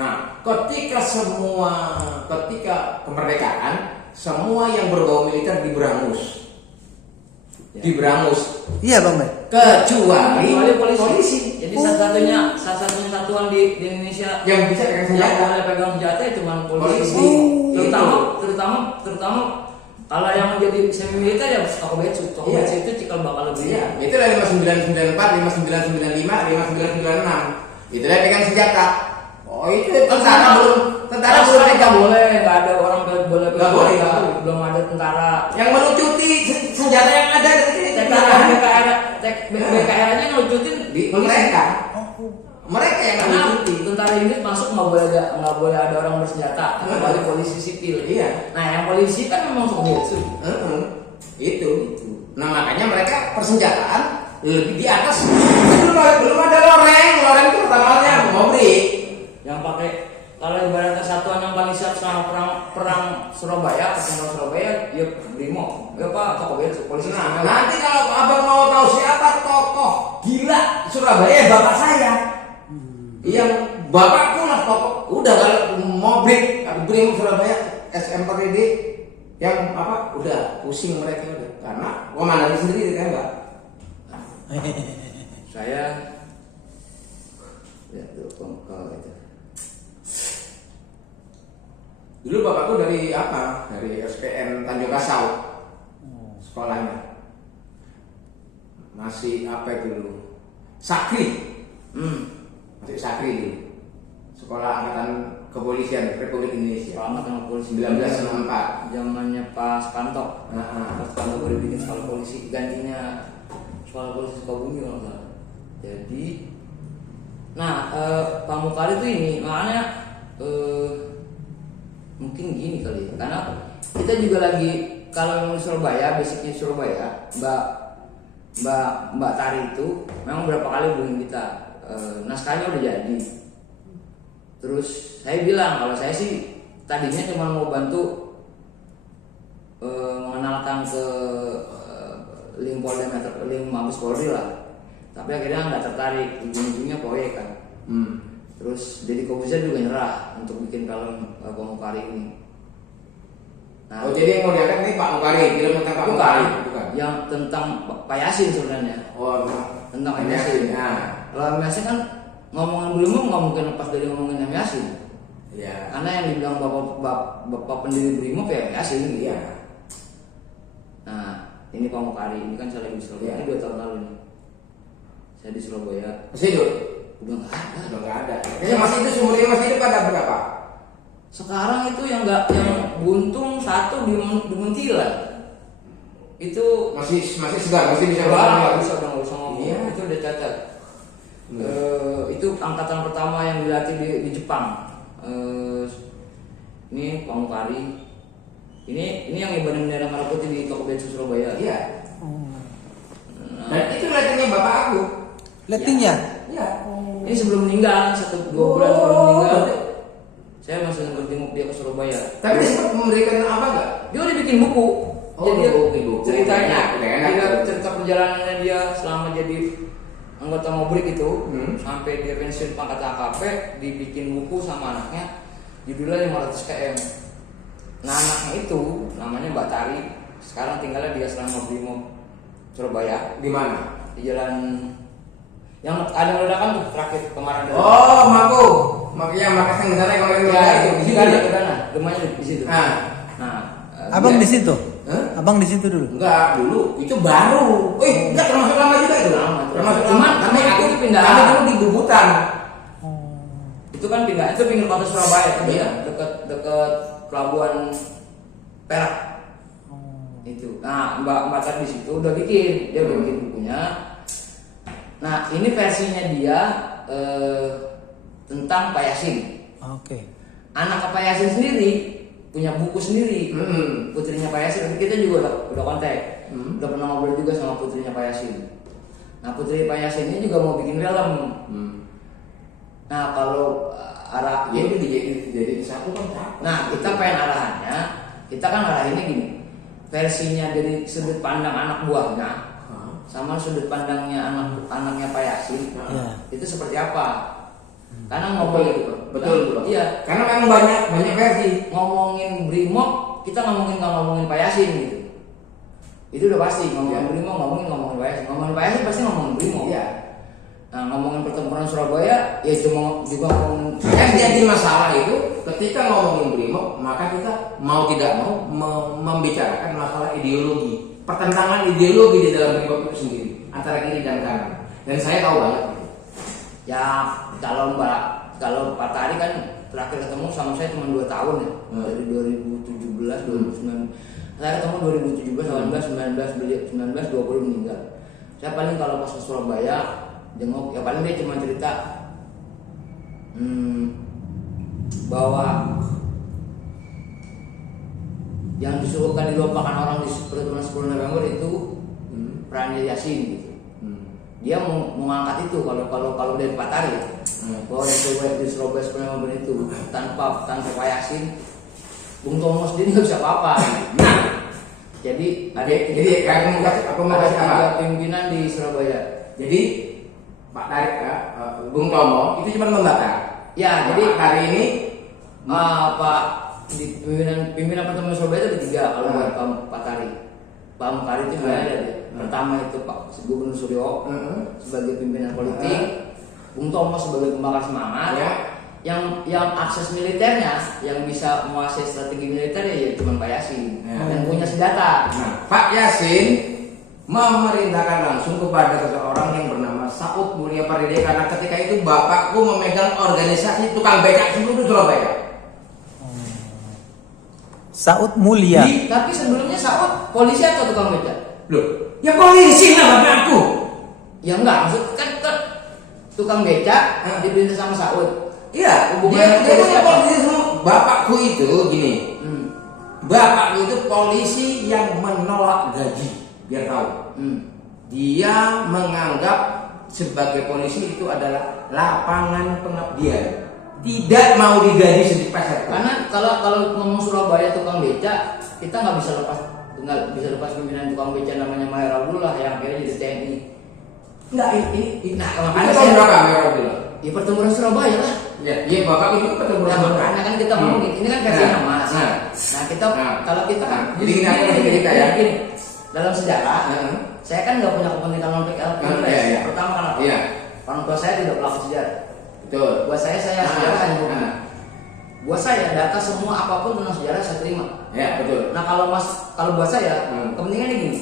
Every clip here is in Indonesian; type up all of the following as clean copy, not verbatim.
Nah, ketika kemerdekaan, semua yang berbau militer diberangus. Ya. Diberangus. Iya Bang Bay. Kecuali polisi. Jadi salah satunya satuan di Indonesia yang bisa pegang senjata. yang boleh pegang senjata ya cuma polisi. Terutama kalau yang menjadi semi militer ya Toko Betsu. Toko Betsu itu cikal bakal lebih. Iya, itu dari 5994, 5995, 5996. Itu dia pegang senjata. Oh itu tentara belum pegang. Boleh, nggak ada orang boleh. Nggak boleh. Belum ada tentara. Yang melucuti senjata yang ada di BKR aja ngelucutin di mereka. Mereka yang melucuti. Tentara Inggris masuk nggak boleh ada orang bersenjata, kecuali polisi sipil. Iya. Nah yang polisi kan memang Toko Betsu. Itu. Nah makanya mereka persenjataan lebih di atas. Belum ada loreng itu pertamanya mobrik. Yang pakai kalau ibaratnya satuan yang paling siap selama perang Surabaya, pertempuran Surabaya, ya Brimo, ya Pak Toko Betsu, polisi. Nah, nanti kalau abang mau tahu siapa tokoh gila Surabaya, bapak saya. Yang bapakku lah tokoh. Udah kalau mobrik Brimo Surabaya SM4DD yang apa? Udah pusing mereka udah. Karena komandan sendiri kan enggak. Saya ya tuh pengkal itu. Dulu bapakku dari apa? Dari SPN Tanjung Kasau. Sekolahnya. Masih apa itu dulu? Sakri. Masih Sakri dulu. Sekolah Angkatan Kepolisian Republik Indonesia. Angkatan Polisi 1964. Zamannya Pak Spanto. Nah, Pak Spanto baru bikin sekolah polisi, gantinya sekolah polisi Sukabumi kalau nggak salah. Jadi, Pak Mukari itu ini makanya mungkin gini kali ya, karena kita juga lagi kalau yang di Surabaya, basicnya Surabaya, Mbak Tari itu memang berapa kali hubungin kita, naskahnya udah jadi. Terus saya bilang kalau saya sih tadinya cuma mau bantu mengenalkan ke link Polda Metro, link Mabes Polri lah. Tapi akhirnya nggak tertarik, ujung-ujungnya proyek kan. Terus Deddy Kobuzer juga nyerah untuk bikin film Pak Mukari ini. Nah, jadi yang mau diangkat nih Pak Mukari, film tentang Pak Mukari, bukan? Yang tentang Pak Yasin sebenarnya. Oh, tentang Pak Yasin. Nah, kalau Pak Yasin kan ngomongin Brimo nggak mungkin lepas dari ngomongin Pak Yasin. Iya. Karena yang dibilang bapak pendiri Brimo kayak Yasin. Iya. Nah, ini Pak Mukari, ini kan saya lagi di Surabaya, ini 2 tahun lalu nih. Saya di Surabaya. Masih hidup? Udah nggak ada. Udah nggak ada. Ya masih itu sumbernya masih hidup ada berapa? Sekarang itu yang buntung satu di Muntilan. Itu masih segar, masih bisa nggak bisa ngomong. Iya. Itu udah cacat. Itu angkatan pertama yang dilatih di Jepang. Ini Pak Mukari. Ini yang ibadah bendera merah putih di Toko Betsu Surabaya. Iya. Dan itu ratingnya bapak aku. Lettingnya? Iya. Ini sebelum meninggal, 1-2 bulan sebelum meninggal, saya masih berjenguk dia ke Surabaya. Tapi dia sempat memberikan apa enggak? Dia udah bikin buku. Jadi buku. ceritanya, Enak. cerita perjalanannya dia selama jadi anggota Mobrik itu, sampai dia pensiun pangkat AKP, dibikin buku sama anaknya, judulnya 500 km. Nah anaknya itu namanya Mbak Tari, sekarang tinggalnya di Asrama Brimob Surabaya. Di mana? Di jalan yang ada ledakan tuh terakhir kemarin. Oh, Mako. Makanya Makassar di sana kalau itu. Di situ ada kedana, gemanya di situ. Nah, Abang di situ? Abang di situ dulu? Enggak, dulu itu baru. Enggak termasuk lama juga itu. Termasuk lama. Tapi aku pindah. Kami dulu di Bubutan. Itu kan pindah, itu pinggir kota Surabaya itu ya, dekat pelabuhan Perak. Itu. Nah, Mbak Tari di situ udah bikin, dia bikin bukunya. Nah, ini versinya dia tentang Pak Yasin. Oke. Anak Pak Yasin sendiri punya buku sendiri. Putrinya Pak Yasin, kita juga udah kontak. Udah pernah ngobrol juga sama putrinya Pak Yasin. Nah, putri Pak Yasin ini juga mau bikin film. Nah, kalau arah Jadi jadi satu kan satu. Nah, kita pengen arahannya, kita kan arahinnya gini. Versinya dari sudut pandang anak buahnya sama sudut pandangnya anaknya Pak Yasin. Itu seperti apa? Karena Betul ngomongin itu, Pak. Betul itu, Pak. Iya. Karena memang banyak versi. Ngomongin Brimob, kita nggak ngomongin Pak Yasin gitu. Itu udah pasti ngomongin Iya. Brimob, ngomongin Pak Yasin. Ngomongin Pak Yasin pasti ngomongin Brimob. Iya. Nah, ngomongin pertempuran Surabaya ya cuma juga ngomongin Yang jadi masalah itu ketika ngomongin Brimob, maka kita mau tidak mau membicarakan masalah ideologi, pertentangan ideologi di dalam Brimob itu sendiri antara kiri dan kanan. Dan saya tahu banget. ya kalau Pak Tari kan terakhir ketemu sama saya cuma 2 tahun ya. Dari 2017, 2019. Saya ketemu 2017, 18, 19, 20 meninggal. Saya paling kalau pas ke Surabaya jenguk, ya paling dia cuma cerita bahwa yang disuruhkan dilupakan orang di pertemuan 10 November itu perannya Yasin gitu. Dia mau mengangkat itu kalau dari Pak Tari bahwa yang di Surabaya 10 November itu tanpa Pak Yasin, Bung Tomo sendiri nggak bisa apa-apa. Nah, jadi aku mau kasih apa? 3 pimpinan di Surabaya. Jadi Pak Tari, Bung Tomo itu cuma membakar. Ya, Nah, jadi hari ini Pak di pimpinan pertemuan Surabaya itu 3 kalau buat Pak Tari. Pak Mukari itu nggak ada dia. Pertama itu Pak Gubernur Suryo sebagai pimpinan politik, Bung Tomo sebagai pembakar semangat. Ya. Yang akses militernya, yang bisa menguasai strategi militer ya cuma Pak Yasin yang punya senjata. Nah, Pak Yasin memerintahkan langsung kepada seseorang yang bernama Saud Mulia Paride karena ketika itu bapakku memegang organisasi tukang becak seluruh Surabaya. Saud Mulia. Tapi sebelumnya Saud polisi atau tukang becak? Loh, ya polisi lah bapakku. Ya enggak, maksud kan tukang becak diperintah sama Saud. Iya, Hubungannya dia siapa? polisi semua. Bapakku itu gini. Bapakku itu polisi yang menolak gaji, biar tahu. Dia menganggap sebagai polisi itu adalah lapangan pengabdian. Tidak mau digaji sedikit peser. Karena kalau ngomong Surabaya tukang becak, kita nggak bisa lepas pimpinan tukang becak namanya Maher Abdullah yang akhirnya jadi TNI. Enggak, ini. Nah, Itu makanya tahun berapa Maher Abdullah? Ya pertempuran Surabaya lah. Ya, iya bapak itu pertemuan. Nah, makanya kan kita ngomongin ini kan versinya Mas. Nah, kita kalau kita kan jadi gini aku kasih cerita ya. gini, dalam sejarah, saya kan nggak punya kepentingan konflik pilpres. Iya. Pertama kan apa? Iya. Orang tua saya tidak pelaku sejarah. Betul. Buat saya sejarah hanya hobi. Buat saya data semua apapun tentang sejarah saya terima. Ya, betul. Nah kalau buat saya kepentingannya gini.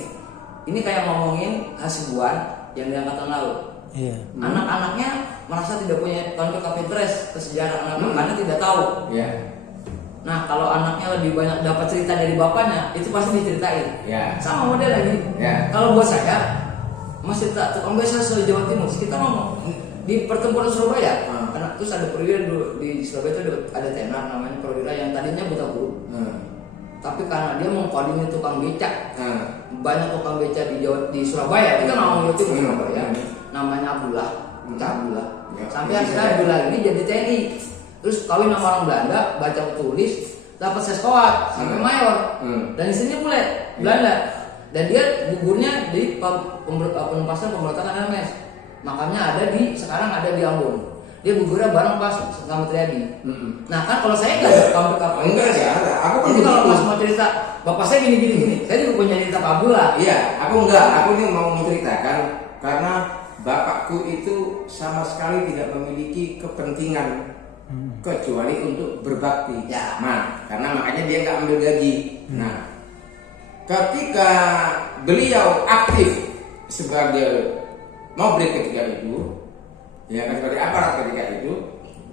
Ini kayak ngomongin Hasibuan yang di angkatan laut. Iya. Anak-anaknya merasa tidak punya konflik of interest ke sejarah karena tidak tahu. Ya. Nah kalau anaknya lebih banyak dapat cerita dari bapaknya, itu pasti diceritain. Ya. Sama model lagi. Ya. Kalau buat saya, Mas cerita tukang becak se Jawa Timur. Kita ngomong di pertempuran Surabaya, karena terus ada perwira di Surabaya itu ada tenar namanya perwira yang tadinya buta huruf. Tapi karena dia mengkoordinir tukang becak, banyak tukang becak di Surabaya. Kita ngomong itu di Surabaya, namanya Abdullah, Abdullah. Sampai akhirnya Abdullah ini jadi TNI. Terus kawin sama orang Belanda, baca tulis, dapat seskoat sampai mayor. Dan istrinya bule Belanda. Dan dia gugurnya di penumpasan pemberontakan MS. Makanya sekarang ada di Ambon. Dia gugurnya bareng pas sama Triadi. Nah kan kalau saya nggak ada konflik apa Enggak sih, ada. Aku kan jadi kalau begitu. Mas mau cerita bapak saya gini. Saya juga punya cerita Pak Abdullah. Iya, aku enggak. Aku ini mau menceritakan karena bapakku itu sama sekali tidak memiliki kepentingan kecuali untuk berbakti. Ya. Nah, karena makanya dia nggak ambil gaji. Nah, ketika beliau aktif sebagai Mobrik ketika itu, ya sebagai aparat ketika itu,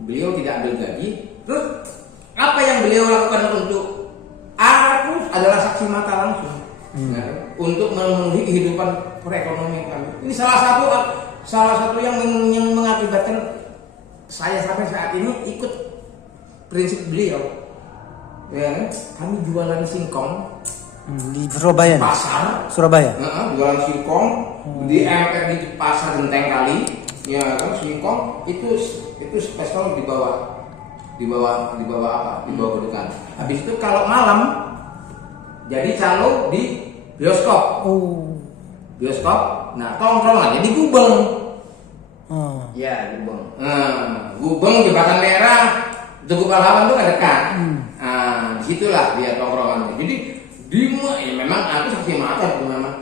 beliau tidak ambil gaji. Terus apa yang beliau lakukan untuk aku adalah saksi mata langsung. Untuk memenuhi kehidupan perekonomian kami. Ini salah satu yang mengakibatkan saya sampai saat ini ikut prinsip beliau. Ya, kami jualan singkong Di Surabaya nih? pasar. Surabaya. Jualan singkong di MPR di pasar Genteng Kali. Ya kan singkong itu spesial di bawah apa? Di bawah godekan. Habis itu kalau malam jadi calo di bioskop. Oh. Bioskop. Nah, tongkrongannya di Gubeng. Oh. Ya, Gubeng. Gubeng Jembatan Merah, Tugu Pahlawan tuh kan dekat. Disitulah dia tongkrongan. Jadi ya memang aku saksi mata tuh memang.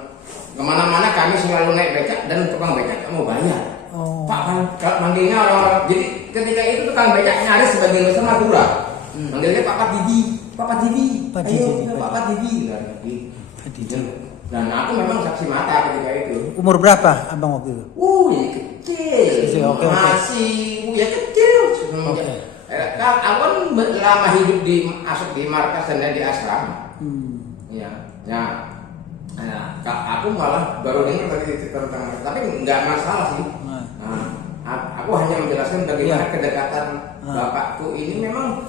Kemana-mana kami selalu naik becak dan tukang becak mau bayar. Oh. Pak kan kalau manggilnya orang-orang. Jadi ketika itu tukang becak nyaris sebagian besar Madura. Manggilnya Pak Didi, Pak Didi. Pak Ayo, Didi. Pak Didi. Pak Didi. Dan aku memang saksi mata ketika itu. Umur berapa abang waktu itu? Ya kecil. Oke. Masih ya kecil. Oke. Kan aku kan lama hidup di markas dan di asrama. Ya. Nah, aku malah baru dengar tadi cerita tentang, tapi nggak masalah sih. Aku hanya menjelaskan bagaimana kedekatan bapakku ini memang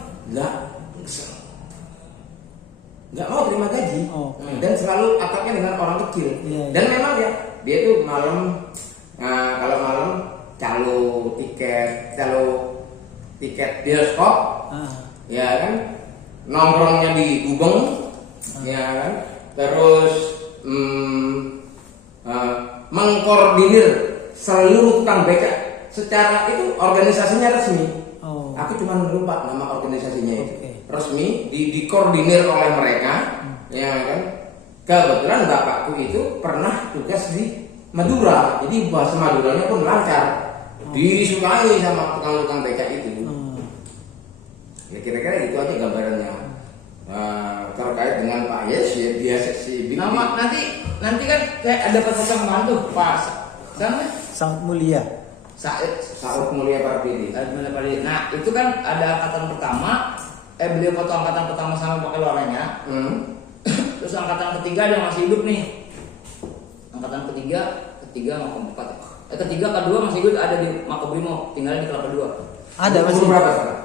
nggak mau terima gaji dan selalu akrabnya dengan orang kecil. Dan memang ya dia tuh malam, kalau malam calo tiket bioskop, ya kan, nongkrongnya di Gubeng, ya kan, terus mengkoordinir seluruh tukang becak secara itu organisasinya resmi. Aku cuma lupa nama organisasinya itu. Resmi dikoordinir oleh mereka, ya kan. Kebetulan bapakku itu pernah tugas di Madura, jadi bahasa Maduranya pun lancar, disukai sama tukang-tukang becak itu. Ya kira-kira itu aja gambarannya. Terkait dengan Pak Yes ya biasa sih. Nama nanti kan kayak ada pertemuan tuh Pak sama Saud Mulia. Saud Mulia Pardidi. Nah itu kan ada angkatan pertama, beliau foto angkatan pertama sama pakai lorengnya. Terus angkatan ketiga ada masih hidup nih. Angkatan ketiga sama keempat. Ketiga kedua masih hidup ada di Makobrimob, tinggal di Kelapa Dua. Ada masih berapa sekarang?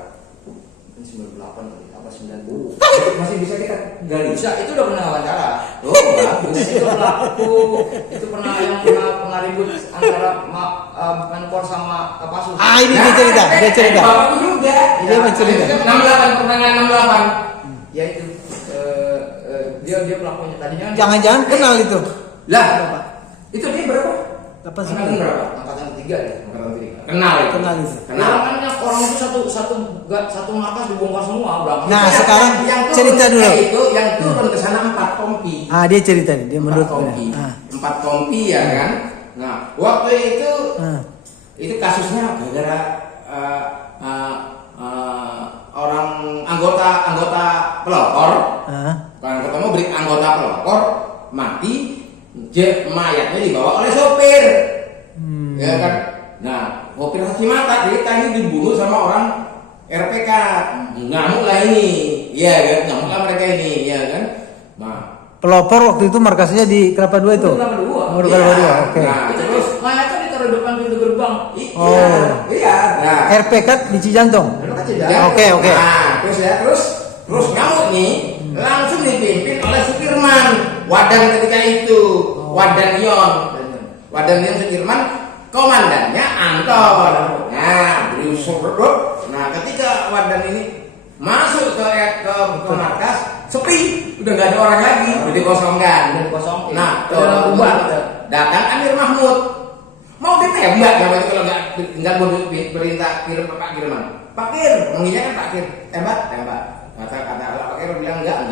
98 apa 90. Masih bisa kita gali. Bisa, itu udah pernah wawancara. Bagus. Itu pelaku, itu pernah pernah ribut antara Menpor sama Kopassus. Ini dia cerita. Bapakku juga. Dia mencerita. 68 pertengahan 68. Ya itu dia pelakunya tadinya kan Jangan-jangan kenal itu. Lah, itu dia berapa? Angkatan berapa? angkatan ketiga ya. Angkatan ketiga. Kenal itu. Kenal kan yang orang itu satu markas dibongkar semua udah. Nah, sekarang cerita dulu. Itu yang turun ke sana 4 kompi. Dia cerita nih, dia 4 menurut kompi. 4 kompi ya kan. Nah, waktu itu kasusnya gara-gara orang anggota pelopor, anggota mobil anggota pelopor mati, mayatnya dibawa oleh sopir, ya kan. Nah, sopir saksi mata cerita ini dibunuh sama orang RPK, ngamuk lah ini, ya kan, ngamuk lah mereka ini, ya kan. Nah, pelopor waktu itu markasnya di Kelapa Dua itu. Kelapa Dua. Kelapa Dua. Oke. Nah, Itu terus mayatnya ditaruh depan pintu gerbang. Iya. Nah, RPK di Cijantong. Oke. Nah, terus ngamuk nih, langsung dipimpin oleh Sudirman, Wadan ketika itu, Wadan Yon Sudirman, komandannya Anton. Nah, nah ketika Wadan ini masuk ke markas, sepi, udah nggak ada orang lagi, udah dikosongkan. Nah, datang Amir Mahmud, mau ditembak kalau nggak mau perintah Pak Kirman. Pak Kir, menginya kan Pak Kir, tembak. Kata Pak Kir bilang enggak.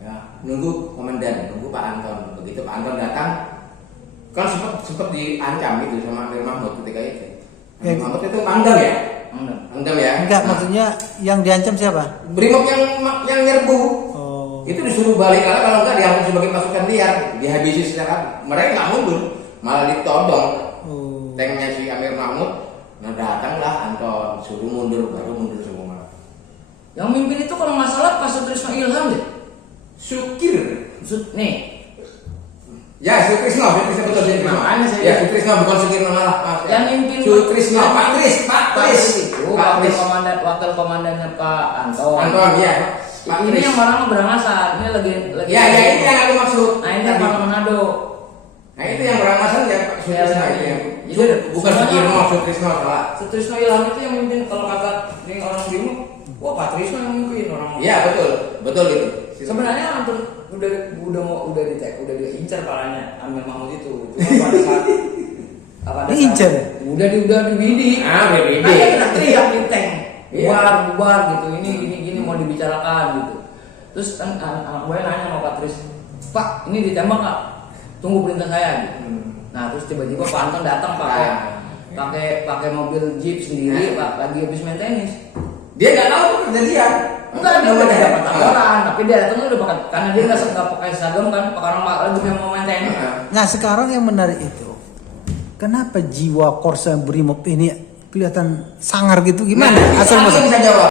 Ya, nunggu komandan, nunggu Pak Anton. Begitu Pak Anton datang, kan sempat diancam itu sama Amir Mahmud ketika itu. Amir Mahmud itu mandam ya? Mandam ya? Enggak, maksudnya yang diancam siapa? Brimob yang nyerbu. Itu disuruh balik kalau enggak diambil sebagai pasukan liar, dihabisi secara mereka nggak mundur, malah ditodong. Tanknya si Amir Mahmud. Nah datanglah Anton, suruh mundur, baru mundur semua. Yang mimpin itu kalau nggak salah Pak Sutrisno Ilham deh. Sukir. Nih. Ya, Sutrisno betul Sutrisno. Ya, Sutrisno bukan Sukirno malah. Yang mimpin Sutrisno, Pak Tris. Wakil komandannya Pak Anton. Anton, ya. Pak Ini Tris. yang orang berangasan. Ini lagi. Ya, ini yang aku maksud. Nah, ini yang Pak Manado. Nah, itu yang berangasan ya Pak Sutrisno itu ya. Bukan Sutrisno salah. Sutrisno Ilham itu yang mimpin kalau kata ini orang Bimo, wah Pak Trisno yang mimpin orang. Iya, betul itu. Sebenarnya udah diincar palanya Amir Mahmud itu. Cuma pada saat Diincer. Udah dibidik. Dibidik. Makanya kita teriak di tank. Iya. Bubar gitu. Ini gini mau dibicarakan gitu. Terus kan anak gue nanya sama Pak Tris, Pak ini ditembak nggak? Tunggu perintah saya gitu. Nah terus tiba-tiba Pak Anton datang pakai mobil jeep sendiri, Pak lagi habis main tenis. Dia nggak tahu tuh kejadian. Enggak, dia udah dapat laporan, tapi dia datang udah pakai, karena dia nggak pakai seragam kan, orang lagi mau main tenis. Nah sekarang yang menarik itu, kenapa jiwa Korsa Brimob ini kelihatan sangar gitu? Gimana? Asal Saya muasal. bisa jawab.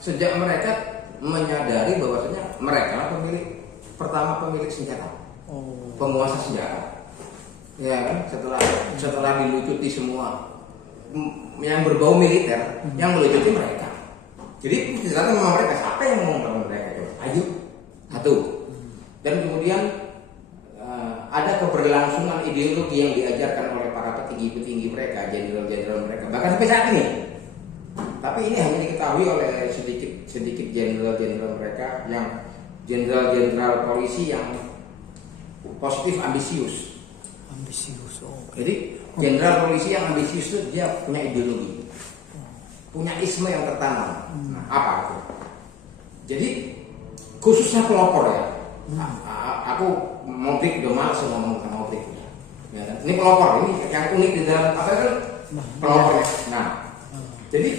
Sejak mereka menyadari bahwasanya mereka lah pemilik senjata, penguasa senjata. Ya kan, setelah dilucuti semua yang berbau militer, yang melucuti mereka. Jadi ternyata memang mereka, siapa yang mau melawan mereka itu? Ayo, satu. Dan kemudian ada keberlangsungan ideologi yang diajarkan oleh para petinggi mereka, jenderal-jenderal mereka, bahkan sampai saat ini. Tapi ini hanya diketahui oleh sedikit jenderal-jenderal mereka, yang jenderal-jenderal polisi yang positif ambisius. Jadi jenderal polisi yang ambisius itu dia punya ideologi, punya isme yang tertanam. Nah, apa itu? Jadi khususnya pelopor ya. Aku Mobrik udah malas ngomong tentang Mobrik. Ya, ini pelopor, ini yang unik di dalam apa kan pelopornya. Nah, jadi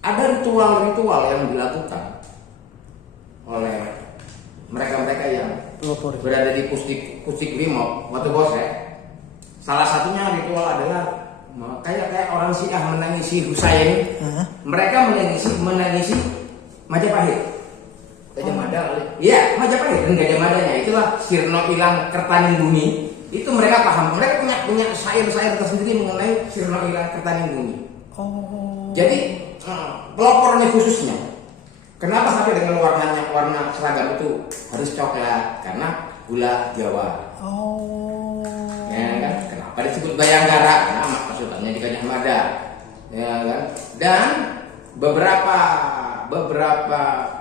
ada ritual-ritual yang dilakukan oleh mereka-mereka yang Pelopor. berada di Pusdik Brimob waktu bos ya. Salah satunya ritual adalah kayak orang Syiah menangisi Husain. Mereka menangisi Majapahit. Gajah Mada kali. Iya, Majapahit dan Gajah Madanya itulah Sirno Ilang Kertaning Bumi. Itu mereka paham. Mereka punya syair-syair tersendiri mengenai Sirno Ilang Kertaning Bumi. Jadi pelopornya khususnya. Kenapa sampai dengan warna seragam itu harus coklat? Karena gula Jawa. Ya kan? Kenapa disebut Bayangkara? Karena pasukannya di Gajah Mada. Ya kan? Dan beberapa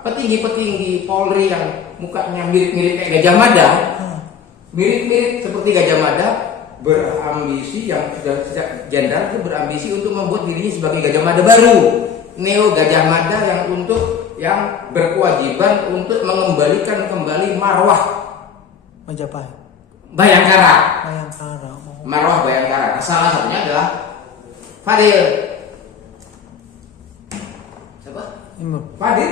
petinggi Polri yang mukanya mirip-mirip kayak Gajah Mada, mirip-mirip seperti Gajah Mada, berambisi yang sudah sejak jenderal itu berambisi untuk membuat dirinya sebagai Gajah Mada baru, neo Gajah Mada yang berkewajiban untuk mengembalikan kembali marwah Majapahit. Bayangkara. Oh. Marwah Bayangkara. Salah satunya adalah Fadil. Siapa? Fadil.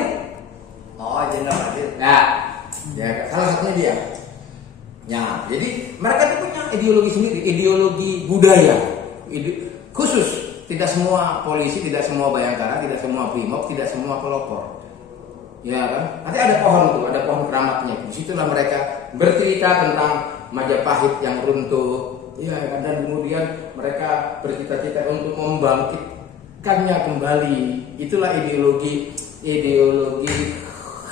Oh, Jenderal Fadil. Nah, ya salah satunya dia. Ya, jadi mereka itu punya ideologi sendiri, ideologi budaya, khusus. Tidak semua polisi, tidak semua Bayangkara, tidak semua Brimob, tidak semua pelopor. Ya kan? Nanti ada pohon tuh, ada pohon keramatnya. Disitulah mereka bercerita tentang Majapahit yang runtuh. Ya kan? Dan kemudian mereka bercita-cita untuk membangkitkannya kembali. Itulah ideologi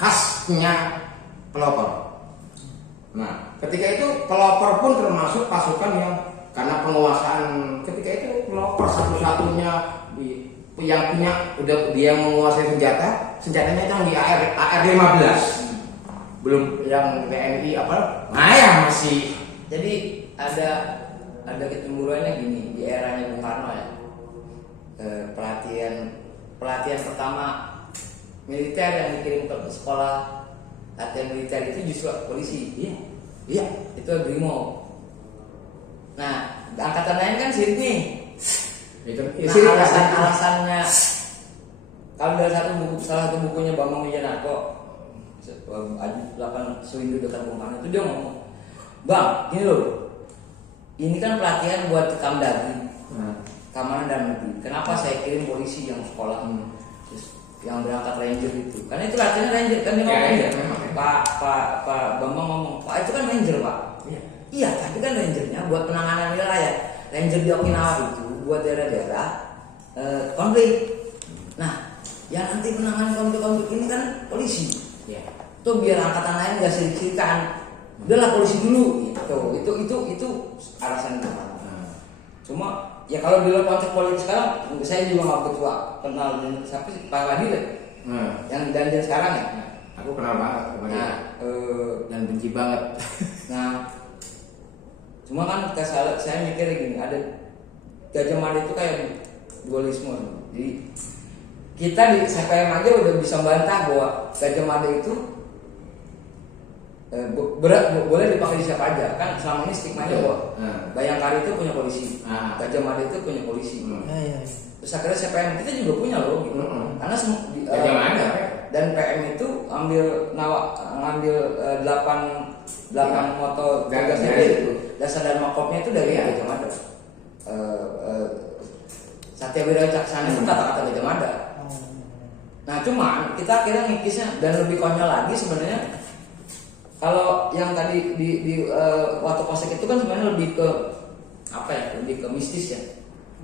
khasnya pelopor. Nah, ketika itu pelopor pun termasuk pasukan yang karena penguasaan ketika itu pelopor satu-satunya yang punya udah dia menguasai senjatanya canggih AR-15, belum yang TNI apa, ya masih. Jadi ada kecemburuannya gini di eranya Bung Karno ya. Pelatihan pertama militer yang dikirim ke sekolah latihan militer itu justru polisi. Iya. Itu Brimob. Nah, angkatan lain kan sirik nih. Alasannya kalau dari salah satu bukunya Bambang Wijanarko 8 Sewindu dekat Bung Karno itu dia ngomong, Bang, gini loh, ini kan pelatihan buat Kamdagri, Keamanan Dalam Negeri. Kenapa saya kirim polisi yang sekolah yang berangkat ranger itu? Karena itu latihannya ranger kan dia ngomong. Pak Bambang ngomong, Pak itu kan ranger Pak. Iya, tapi kan rangernya buat penanganan wilayah. Ranger di Okinawa itu buat daerah-daerah konflik. Nah, yang nanti penanganan konflik ini kan polisi. Itu biar angkatan lain nggak sirik-sirikan. Udahlah polisi dulu. Itu alasan cuma ya kalau di luar konteks politik sekarang, saya juga nggak betul kenal siapa sih Pak Wadil yang danjen sekarang ya. Aku kenal banget. Dan benci banget. Nah, Cuma kan saya mikir gini, ada Gajah Mada itu kayak dualisme. Jadi kita di CPM aja udah bisa bantah bahwa Gajah Mada itu boleh dipakai di siapa aja. Kan selama ini stigmanya bahwa Bayangkari itu punya polisi, Gajah Mada itu punya polisi. Terus akhirnya CPM kita juga punya loh gitu. Karena Gajah Mada dan PM itu ngambil 8 moto tugasnya itu. Dasar dan makopnya itu dari Gajah Mada. Satya Wira Caksana itu kata-kata Gajah Mada. Nah cuman kita akhirnya ngikisnya dan lebih konyol lagi sebenarnya. Kalau yang tadi di Watu Kosek itu kan sebenarnya lebih ke apa ya? Lebih ke mistis ya.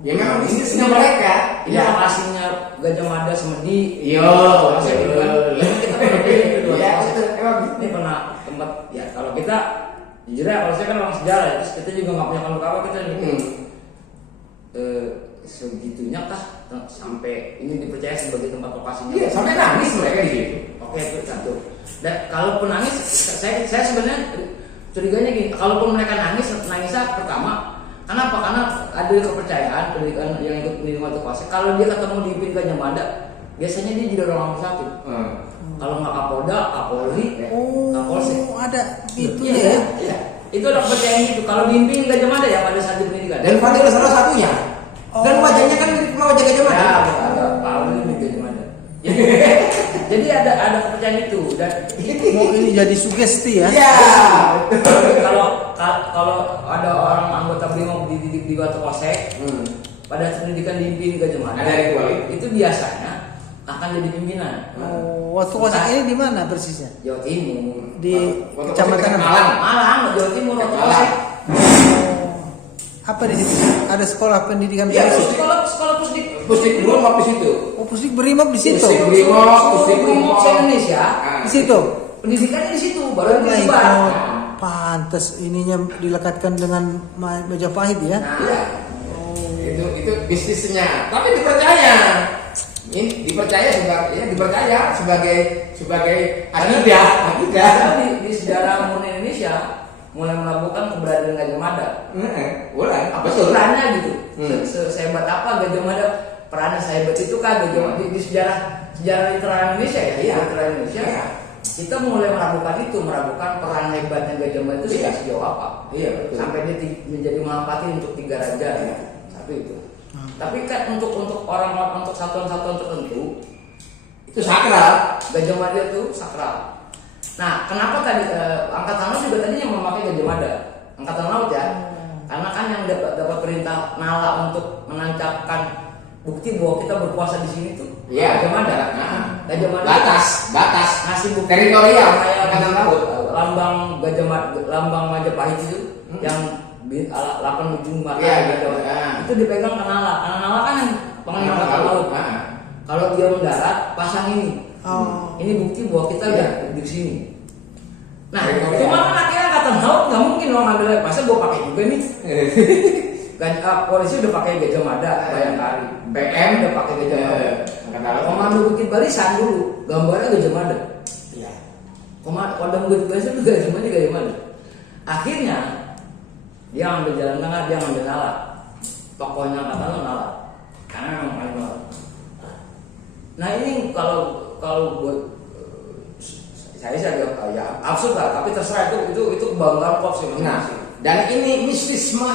Ya memang bisnisnya mereka. Ini lokasinya Gajah Mada Semedi. Iya, betul. Kita pernah pilih itu. Iya, emang gitu. Ini pernah tempat ya kalau kita jujur ya kalau saya kan orang sejarah ya, terus kita juga nggak punya kalau apa kita mikir segitunya kah sampai ini dipercaya sebagai tempat lokasinya? Iya, sampai nangis mereka di situ. Oke, itu satu. Dan kalaupun nangis, saya sebenarnya curiganya gini, kalaupun mereka nangisnya pertama, kenapa? Karena ada kepercayaan pendidikan yang ikut pendidikan Watu Kosek. Kalau dia ketemu di PIN Gajah Mada, biasanya dia jadi orang nomor satu. Kalau nggak Kapolda, Kapolri, Kapolsek. Ada itu Iya, ya. iya. Itu ada kepercayaan itu. Kalau di PIN Gajah Mada ya pada saat di pendidikan. Dan Fadil salah satunya. Dan wajahnya kan mirip sama wajah Gajah Mada. Ya, ada Pak Auli di Gajah Mada. Jadi ada kepercayaan itu dan Mau ini jadi sugesti ya. Iya. kalau ada orang anggota BRIMOB dididik di Watu Kosek pada pendidikan di PIN Gajah Mada Ada ritual. itu biasanya akan jadi pimpinan. Watu Kosek ini di mana persisnya? Jawa Timur. Di Watu Kecamatan Kosek apa? Malang, Jawa Timur, Watu Malang. Kosek. Apa di situ? Ada sekolah pendidikan Iya, polisi? Sekolah Pusdik. Pusdik belum di situ. Oh, Pusdik Brimob di situ. Pusdik Brimob, Pusdik BRIMOB se-Indonesia. Di situ. Pendidikannya di situ, Oh baru my disebar. God. Pantes ininya dilekatkan dengan Majapahit ya. Iya. Itu bisnisnya. Tapi dipercaya. Ini dipercaya sebagai akidah. Karena di sejarah murni Indonesia mulai melakukan keberadaan Gajah Mada. Boleh. Apa Betul. perannya gitu? Sehebat Hmm. apa Gajah Mada? Perannya sehebat itu kan Gajah Mada di sejarah literasi Indonesia ya? Iya. Literasi Indonesia. Iya. Kita mulai meragukan peran hebatnya Gajah Mada itu Iya. sejauh apa? Iya, betul. Sampai dia menjadi Mahapati untuk 3 raja. Iya. Satu itu. Tapi kan untuk orang-orang untuk satuan-satuan tertentu Itu sakral. Gajah Mada itu sakral. Nah, kenapa tadi Angkatan Laut juga tadinya memakai Gajah Mada? Angkatan Laut ya, karena kan yang dapat perintah Nala untuk menancapkan bukti bahwa kita berkuasa di sini tuh Iya. Gajah Mada. Gajah Mada Batas. ngasih bukti Teritorial kayak Angkatan Laut. lambang Gajah Mada, lambang Majapahit itu yang 8 ujung mata Iya, Gajah Mada. iya. Itu dipegang ke Nala. Karena Nala kan yang pengelola Angkatan Laut. Kalau dia mendarat, pasang ini. Ini bukti bahwa kita udah di sini. Nah, cuma kan akhirnya Angkatan Laut nggak mungkin dong ngambil, masa gue pakai juga nih. Polisi udah pakai Gajah Mada, Bayangkari. BM udah pakai Gajah Mada. Komando Bukit Barisan dulu gambarnya Gajah Mada. Iya. Komando Bukit Barisan itu Gajah Mada. Akhirnya dia ambil jalan tengah, dia ngambil Nala. Tokohnya Angkatan Laut Nala. Karena memang paling Nala. Nah ini kalau buat saya ya absurd lah, tapi terserah itu kebanggaan Korps sih. Nah, dan ini mistisme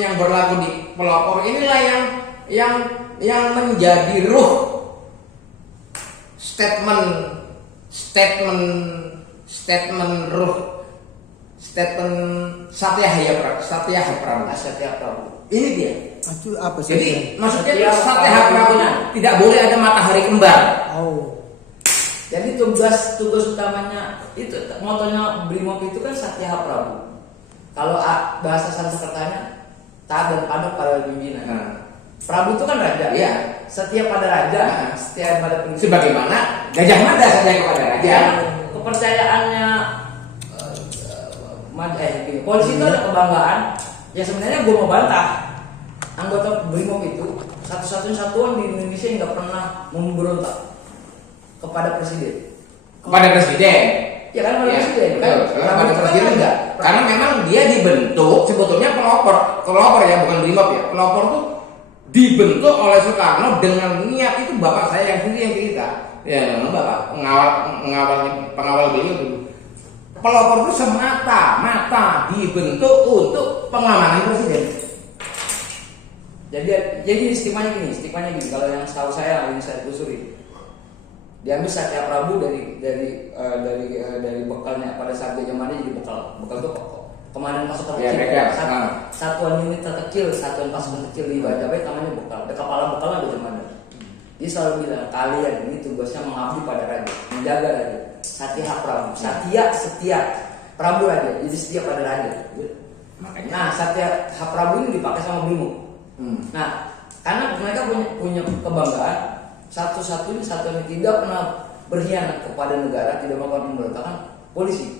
yang berlaku di pelopor inilah yang menjadi ruh statement Satya Prabu. Ini dia. Itu apa sih? Jadi maksudnya Satya Satya Prabu Prabu tidak boleh ada matahari kembar. Oh. Jadi tugas utamanya itu motonya BRIMOB itu kan Satya Prabu. Kalau bahasa Sanskertanya taat dan patuh pada pimpinan. Prabu itu kan raja. Iya. Setia pada raja, setia pada pimpinan. Sebagaimana Gajah Mada setia kepada raja. Kepercayaannya polisi itu ada kebanggaan. Ya sebenarnya gue mau bantah. Anggota BRIMOB itu satu-satunya satuan di Indonesia yang nggak pernah memberontak kepada presiden. Kepada presiden. Ya kan oleh presiden kan. Kalau pada presiden enggak. Karena memang dia dibentuk sebetulnya pelopor ya, bukan brimob ya. Pelopor tuh dibentuk oleh Soekarno dengan niat itu bapak saya yang sendiri yang cerita. Ya, memang bapak pengawal beliau dulu. Pelopor itu semata-mata dibentuk untuk pengamanan presiden. Jadi stigmanya gini. Kalau yang setahu saya ini saya telusuri. Diambil Satya Prabu dari bekalnya pada saat dia zamannya jadi bekal itu komandan pasukan Ya, kecil. Satuan unit terkecil, satuan pasukan kecil di Bajabet namanya bekal. Kepala bekal ada komandan. Dia selalu bilang kalian ini tugasnya mengabdi pada raja, menjaga raja. Satya Prabu, setia Prabu raja, jadi setia pada raja. Makanya. Nah, Satya Prabu ini dipakai sama Brimob. Nah, karena mereka punya kebanggaan satu-satunya satuan yang tidak pernah berkhianat kepada negara, tidak melakukan pemberontakan, polisi.